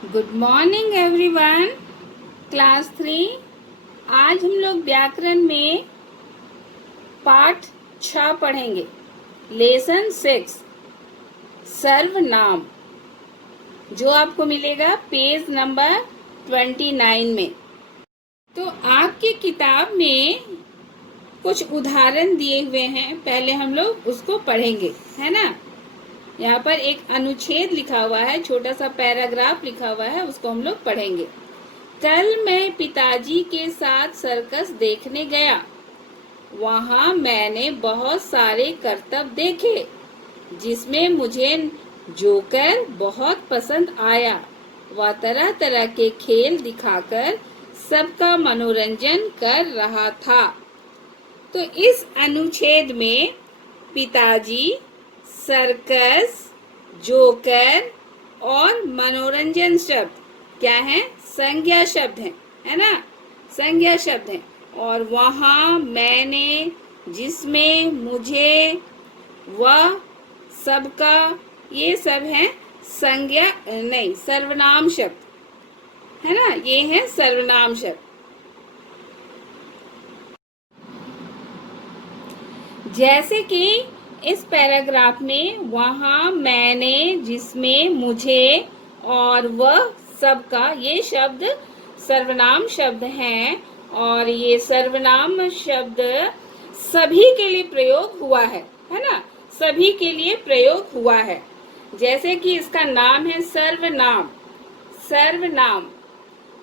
Good morning everyone. Class 3। आज हम लोग व्याकरण में पाठ 6 पढ़ेंगे। लेसन 6 सर्वनाम, जो आपको मिलेगा पेज नंबर 29 में। तो आपकी किताब में कुछ उदाहरण दिए हुए हैं, पहले हम लोग उसको पढ़ेंगे, है ना। यहाँ पर एक अनुच्छेद लिखा हुआ है, छोटा सा पैराग्राफ लिखा हुआ है, उसको हम लोग पढ़ेंगे। कल मैं पिताजी के साथ सर्कस देखने गया। वहाँ मैंने बहुत सारे करतब देखे, जिसमें मुझे जोकर बहुत पसंद आया। वह तरह तरह के खेल दिखाकर सबका मनोरंजन कर रहा था। तो इस अनुच्छेद में पिताजी, सर्कस, जोकर और मनोरंजन शब्द क्या है? संज्ञा शब्द है ना, संज्ञा शब्द है। और वहाँ मैंने, जिसमें, मुझे, वह, सबका, ये सब है संज्ञा नहीं सर्वनाम शब्द, है ना, ये है सर्वनाम शब्द। जैसे कि इस पैराग्राफ में वहाँ, मैंने, जिसमें, मुझे और वह, सबका, ये शब्द सर्वनाम शब्द हैं। और ये सर्वनाम शब्द सभी के लिए प्रयोग हुआ है ना, सभी के लिए प्रयोग हुआ है। जैसे कि इसका नाम है सर्वनाम। सर्वनाम,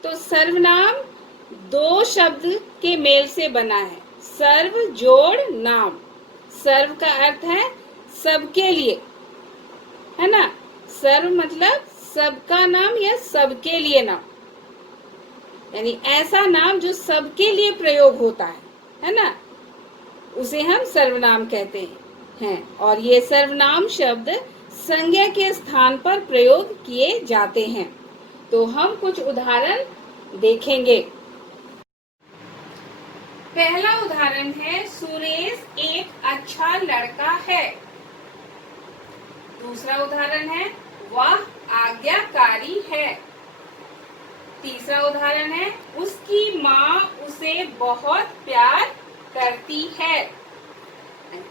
तो सर्वनाम दो शब्द के मेल से बना है, सर्व जोड़ नाम। सर्व का अर्थ है सबके लिए, है ना। सर्व मतलब सबका नाम या सबके लिए नाम, यानी ऐसा नाम जो सबके लिए प्रयोग होता है ना, उसे हम सर्वनाम कहते हैं। और ये सर्वनाम शब्द संज्ञा के स्थान पर प्रयोग किए जाते हैं। तो हम कुछ उदाहरण देखेंगे। पहला उदाहरण है, सुरेश एक अच्छा लड़का है। दूसरा उदाहरण है, वह आज्ञाकारी है। तीसरा उदाहरण है, उसकी माँ उसे बहुत प्यार करती है।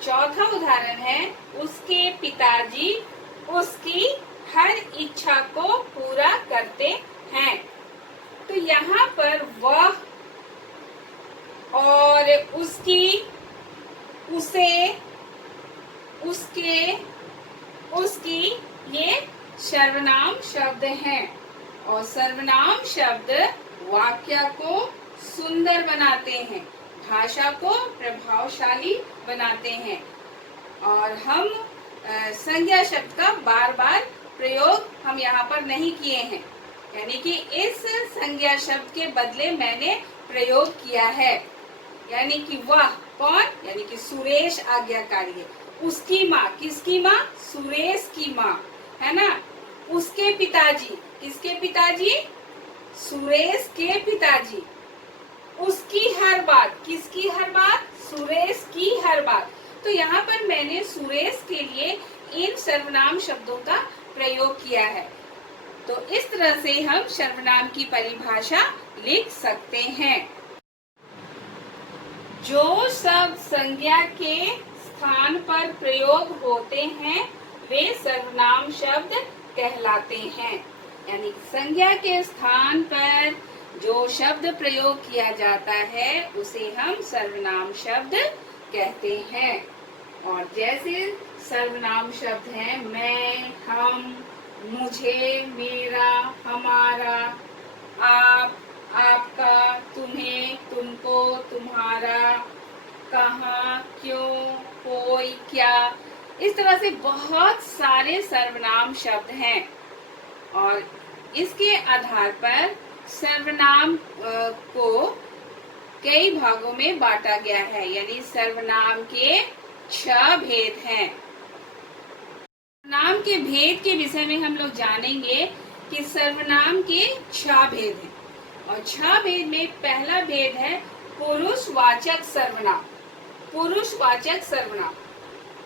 चौथा उदाहरण है, उसके पिताजी उसकी हर इच्छा को पूरा करते हैं। तो यहाँ पर वह और उसकी, उसे, उसके, उसकी, ये सर्वनाम शब्द हैं। और सर्वनाम शब्द वाक्य को सुंदर बनाते हैं, भाषा को प्रभावशाली बनाते हैं। और हम संज्ञा शब्द का बार बार प्रयोग हम यहाँ पर नहीं किए हैं, यानी कि इस संज्ञा शब्द के बदले मैंने प्रयोग किया है। यानी कि वह कौन, यानी कि सुरेश आज्ञाकारी है। उसकी माँ, किसकी माँ? सुरेश की माँ, है ना। उसके पिताजी, किसके पिताजी? सुरेश के पिताजी। उसकी हर बात, किसकी हर बात? सुरेश की हर बात। तो यहाँ पर मैंने सुरेश के लिए इन सर्वनाम शब्दों का प्रयोग किया है। तो इस तरह से हम सर्वनाम की परिभाषा लिख सकते हैं। जो शब्द संज्ञा के स्थान पर प्रयोग होते हैं वे सर्वनाम शब्द कहलाते हैं। यानी संज्ञा के स्थान पर जो शब्द प्रयोग किया जाता है उसे हम सर्वनाम शब्द कहते हैं। और जैसे सर्वनाम शब्द हैं मैं, हम, मुझे, मेरा, हमारा, आप, आपका, तुम्हें, तुमको, तुम्हारा, कहाँ, क्यों, कोई, क्या, इस तरह से बहुत सारे सर्वनाम शब्द हैं। और इसके आधार पर सर्वनाम को कई भागों में बांटा गया है, यानी सर्वनाम के 6 भेद हैं। सर्वनाम के भेद के विषय में हम लोग जानेंगे कि सर्वनाम के 6 भेद हैं। और 6 भेद में पहला भेद है पुरुषवाचक सर्वनाम। पुरुषवाचक सर्वनाम,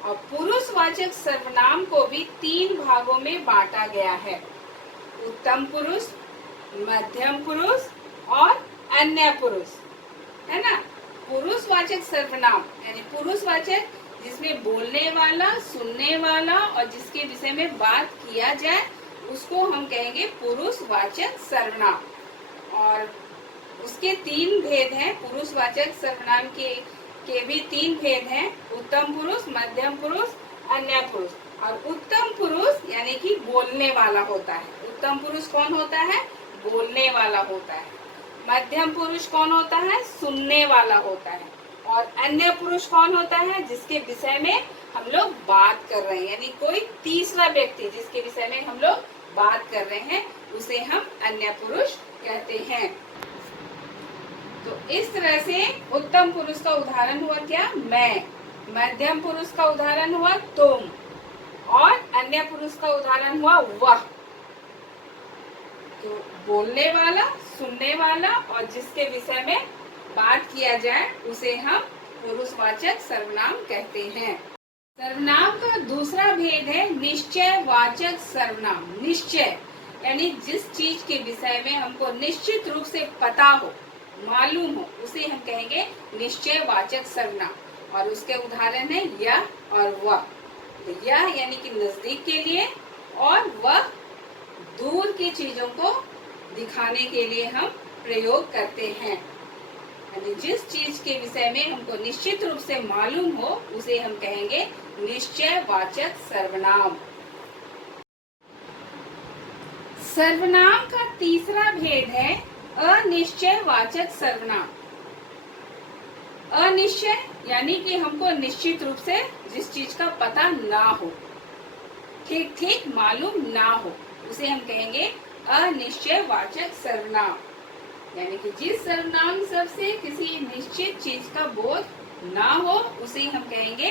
और पुरुषवाचक सर्वनाम को भी 3 भागों में बांटा गया है। उत्तम पुरुष, मध्यम पुरुष और अन्य पुरुष, है ना। पुरुषवाचक सर्वनाम यानी पुरुषवाचक जिसमें बोलने वाला, सुनने वाला और जिसके विषय में बात किया जाए उसको हम कहेंगे पुरुषवाचक सर्वनाम। और उसके 3 भेद हैं। पुरुषवाचक सर्वनाम के भी 3 भेद हैं, उत्तम पुरुष, मध्यम पुरुष, अन्य पुरुष। और उत्तम पुरुष यानी कि बोलने वाला होता है। उत्तम पुरुष कौन होता है? बोलने वाला होता है। मध्यम पुरुष कौन होता है? सुनने वाला होता है। और अन्य पुरुष कौन होता है? जिसके विषय में हम लोग बात कर रहे हैं, यानी कोई तीसरा व्यक्ति जिसके विषय में हम लोग बात कर रहे हैं उसे हम अन्य पुरुष कहते हैं। तो इस तरह से उत्तम पुरुष का उदाहरण हुआ क्या? मैं। मध्यम पुरुष का उदाहरण हुआ तुम और अन्य पुरुष का उदाहरण हुआ वह। तो बोलने वाला, सुनने वाला और जिसके विषय में बात किया जाए उसे हम पुरुषवाचक सर्वनाम कहते हैं। सर्वनाम का दूसरा भेद है निश्चयवाचक सर्वनाम। निश्चय यानी जिस चीज के विषय में हमको निश्चित रूप से पता हो, मालूम हो, उसे हम कहेंगे निश्चयवाचक सर्वनाम। और उसके उदाहरण है यह और वह। यह यानी कि नजदीक के लिए और वह दूर की चीजों को दिखाने के लिए हम प्रयोग करते हैं। यानी जिस चीज के विषय में हमको निश्चित रूप से मालूम हो उसे हम कहेंगे निश्चयवाचक सर्वनाम। सर्वनाम का तीसरा भेद है अनिश्चयवाचक सर्वनाम। अनिश्चय यानी कि हमको निश्चित रूप से जिस चीज का पता ना हो, ठीक ठीक मालूम ना हो, उसे हम कहेंगे अनिश्चयवाचक सर्वनाम। यानी कि जिस सर्वनाम शब्द से किसी निश्चित चीज का बोध ना हो उसे हम कहेंगे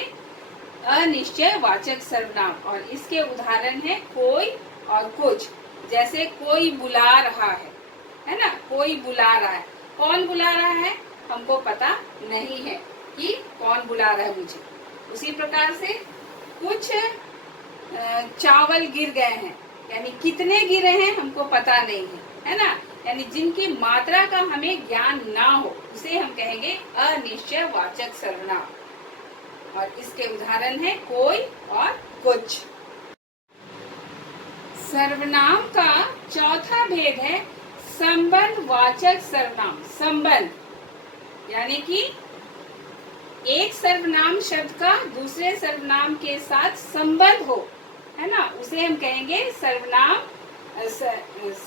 अनिश्चयवाचक सर्वनाम। और इसके उदाहरण है कोई और कुछ। जैसे कोई बुला रहा है ना, कोई बुला रहा है। कौन बुला रहा है? हमको पता नहीं है कि कौन बुला रहा है मुझे। उसी प्रकार से कुछ चावल गिर गए हैं, यानी कितने गिरे हैं हमको पता नहीं है ना। यानी जिनकी मात्रा का हमें ज्ञान ना हो उसे हम कहेंगे अनिश्चयवाचक सर्वनाम। और इसके उदाहरण है कोई और कुछ। सर्वनाम का चौथा भेद है संबंधवाचक सर्वनाम। संबंध यानी कि एक सर्वनाम शब्द का दूसरे सर्वनाम के साथ संबंध हो, है ना, उसे हम कहेंगे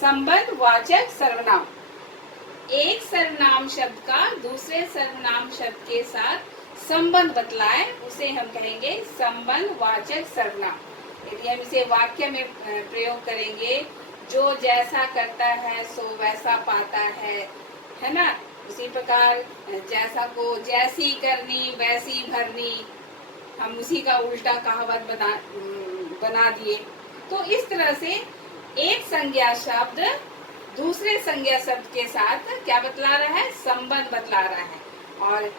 संबंधवाचक सर्वनाम। एक सर्वनाम शब्द का दूसरे सर्वनाम शब्द के साथ संबंध बतलाए उसे हम कहेंगे संबंधवाचक सर्वनाम। यदि हम इसे वाक्य में प्रयोग करेंगे, जो जैसा करता है सो वैसा पाता है ना। उसी प्रकार जैसा को जैसी करनी वैसी भरनी, हम उसी का उल्टा कहावत बना दिए। तो इस तरह से एक संज्ञा शब्द दूसरे संज्ञा शब्द के साथ क्या बतला रहा है? संबंध बतला रहा है और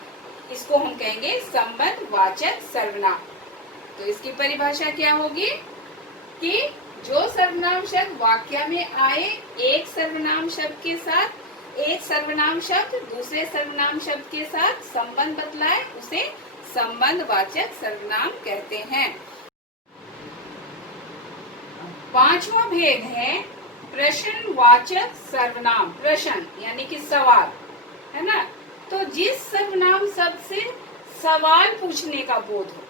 इसको हम कहेंगे संबंधवाचक सर्वनाम। तो इसकी परिभाषा क्या होगी कि जो सर्वनाम शब्द वाक्य में आए एक सर्वनाम शब्द के साथ, एक सर्वनाम शब्द दूसरे सर्वनाम शब्द के साथ संबंध बतलाए उसे संबंधवाचक सर्वनाम कहते हैं। पांचवा भेद है प्रश्नवाचक सर्वनाम। प्रश्न यानी कि सवाल, है ना। तो जिस सर्वनाम शब्द से सवाल पूछने का बोध हो,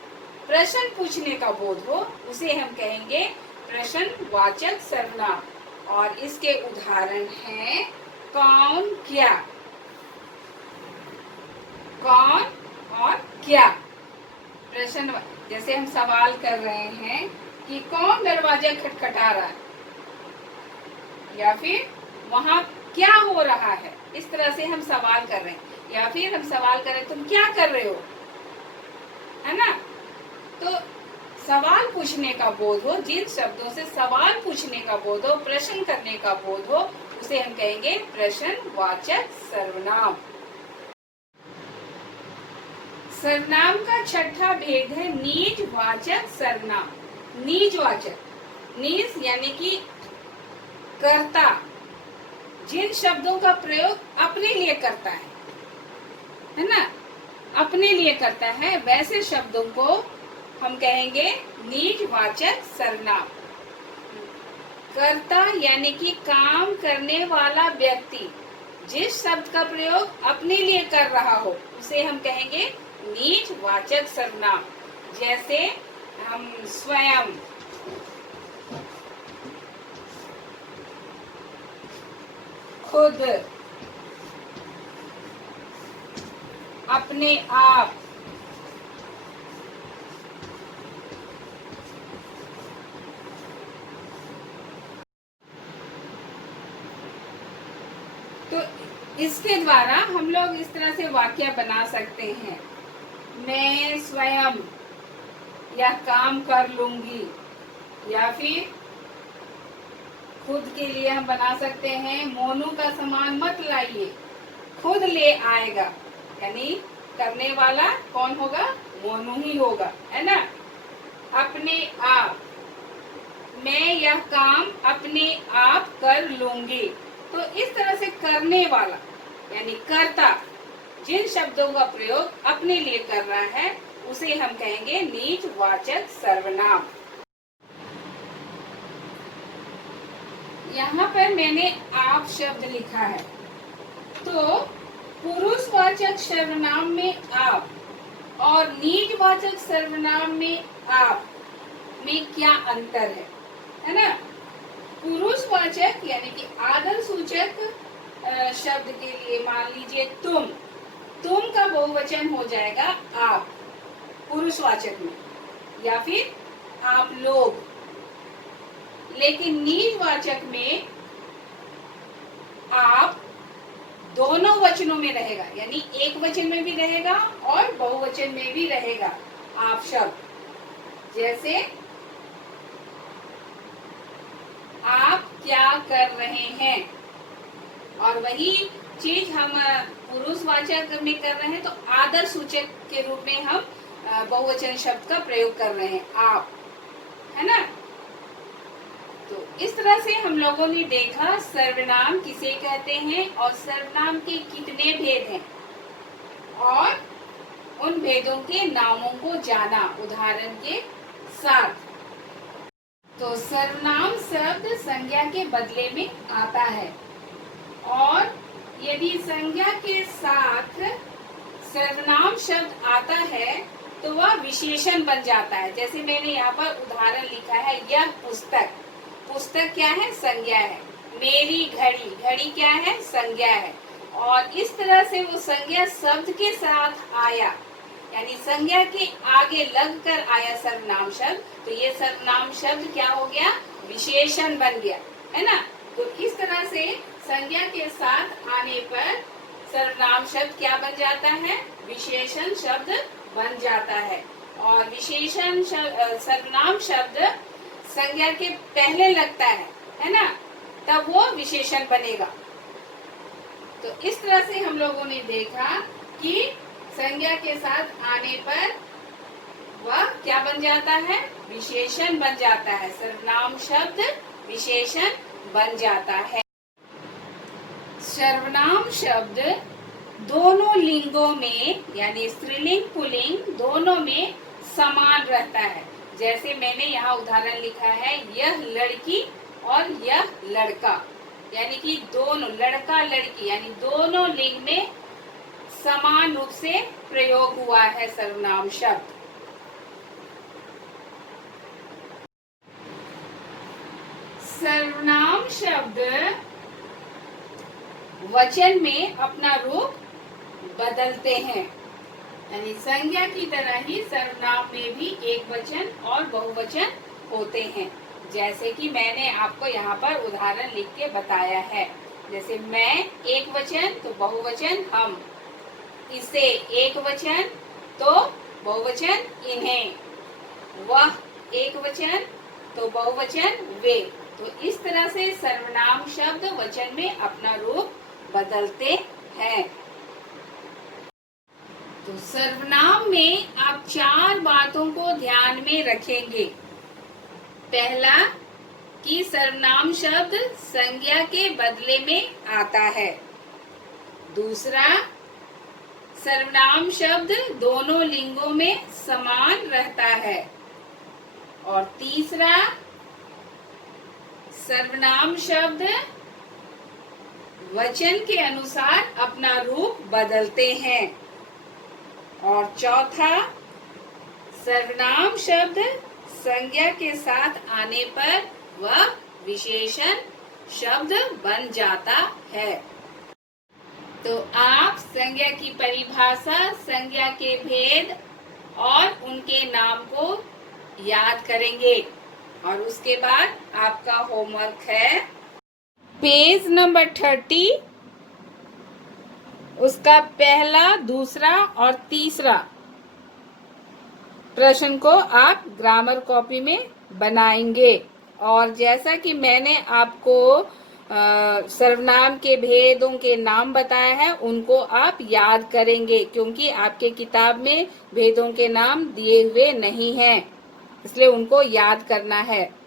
प्रश्न पूछने का बोध हो, उसे हम कहेंगे प्रश्नवाचक सर्वनाम। और इसके उदाहरण हैं कौन, क्या। कौन और क्या प्रश्न, जैसे हम सवाल कर रहे हैं कि कौन दरवाजा खटखटा रहा है, या फिर वहाँ क्या हो रहा है, इस तरह से हम सवाल कर रहे हैं। या फिर हम सवाल कर रहे हैं तुम क्या कर रहे हो, है ना। तो सवाल पूछने का बोध हो, जिन शब्दों से सवाल पूछने का बोध हो, प्रश्न करने का बोध हो, उसे हम कहेंगे प्रश्नवाचक सर्वनाम। सर्वनाम का छठा भेद है निजवाचक सर्वनाम। निजवाचक, निज यानी कि कर्ता जिन शब्दों का प्रयोग अपने लिए करता है ना, अपने लिए करता है, वैसे शब्दों को हम कहेंगे निजवाचक सर्वनाम। कर्ता यानी कि काम करने वाला व्यक्ति जिस शब्द का प्रयोग अपने लिए कर रहा हो उसे हम कहेंगे निजवाचक सर्वनाम। जैसे हम स्वयं, खुद, अपने आप, तो इसके द्वारा हम लोग इस तरह से वाक्य बना सकते हैं, मैं स्वयं यह काम कर लूंगी, या फिर खुद के लिए हम बना सकते हैं, मोनू का सामान मत लाइए, खुद ले आएगा, यानी करने वाला कौन होगा, मोनू ही होगा, है ना। अपने आप, मैं यह काम अपने आप कर लूंगी। तो इस तरह से करने वाला यानी कर्ता जिन शब्दों का प्रयोग अपने लिए कर रहा है उसे हम कहेंगे निजवाचक सर्वनाम। यहाँ पर मैंने आप शब्द लिखा है, तो पुरुषवाचक सर्वनाम में आप और निजवाचक सर्वनाम में आप में क्या अंतर है ना। पुरुषवाचक यानी कि आदर सूचक शब्द के लिए मान लीजिए तुम का बहुवचन हो जाएगा आप पुरुषवाचक में, या फिर आप लोग। लेकिन निजवाचक में आप दोनों वचनों में रहेगा, यानी एक वचन में भी रहेगा और बहुवचन में भी रहेगा आप शब्द। जैसे आप क्या कर रहे हैं, और वही चीज हम पुरुषवाचक में कर रहे हैं तो आदर सूचक के रूप में हम बहुवचन शब्द का प्रयोग कर रहे हैं आप, है ना। तो इस तरह से हम लोगों ने देखा सर्वनाम किसे कहते हैं और सर्वनाम के कितने भेद हैं, और उन भेदों के नामों को जाना उदाहरण के साथ। तो सर्वनाम शब्द संज्ञा के बदले में आता है, और यदि संज्ञा के साथ सर्वनाम शब्द आता है तो वह विशेषण बन जाता है। जैसे मैंने यहाँ पर उदाहरण लिखा है, यह पुस्तक, पुस्तक क्या है, संज्ञा है। मेरी घड़ी, घड़ी क्या है, संज्ञा है। और इस तरह से वो संज्ञा शब्द के साथ आया, यानी संज्ञा के आगे लग कर आया सर्वनाम शब्द, तो ये सर्वनाम शब्द क्या हो गया, विशेषण बन गया, है ना। तो इस तरह से संज्ञा के साथ आने पर सर्वनाम शब्द क्या बन जाता है, विशेषण शब्द बन जाता है। और विशेषण सर्वनाम शब्द संज्ञा के पहले लगता है ना, तब वो विशेषण बनेगा। तो इस तरह से हम लोगों ने देखा कि संज्ञा के साथ आने पर वह क्या बन जाता है, विशेषण बन जाता है। सर्वनाम शब्द विशेषण बन जाता है। सर्वनाम शब्द दोनों लिंगों में यानी स्त्रीलिंग पुल्लिंग दोनों में समान रहता है। जैसे मैंने यहाँ उदाहरण लिखा है, यह लड़की और यह लड़का, यानी कि दोनों, लड़का लड़की, यानी दोनों लिंग में समान रूप से प्रयोग हुआ है सर्वनाम शब्द। सर्वनाम शब्द वचन में अपना रूप बदलते हैं, यानी संज्ञा की तरह ही सर्वनाम में भी एक वचन और बहुवचन होते हैं। जैसे कि मैंने आपको यहाँ पर उदाहरण लिख के बताया है, जैसे मैं एक वचन तो बहुवचन हम, इसे एक वचन तो बहुवचन इन्हें, वह एक वचन तो बहुवचन वे। तो इस तरह से सर्वनाम शब्द वचन में अपना रूप बदलते हैं। तो सर्वनाम में आप 4 बातों को ध्यान में रखेंगे। पहला, कि सर्वनाम शब्द संज्ञा के बदले में आता है। दूसरा, सर्वनाम शब्द दोनों लिंगों में समान रहता है। और तीसरा, सर्वनाम शब्द वचन के अनुसार अपना रूप बदलते हैं। और चौथा, सर्वनाम शब्द संज्ञा के साथ आने पर वह विशेषण शब्द बन जाता है। तो आप संज्ञा की परिभाषा, संज्ञा के भेद और उनके नाम को याद करेंगे। और उसके बाद आपका होमवर्क है पेज नंबर 30, उसका पहला, दूसरा और तीसरा प्रश्न को आप ग्रामर कॉपी में बनाएंगे। और जैसा कि मैंने आपको सर्वनाम के भेदों के नाम बताए हैं, उनको आप याद करेंगे, क्योंकि आपके किताब में भेदों के नाम दिए हुए नहीं हैं, इसलिए उनको याद करना है।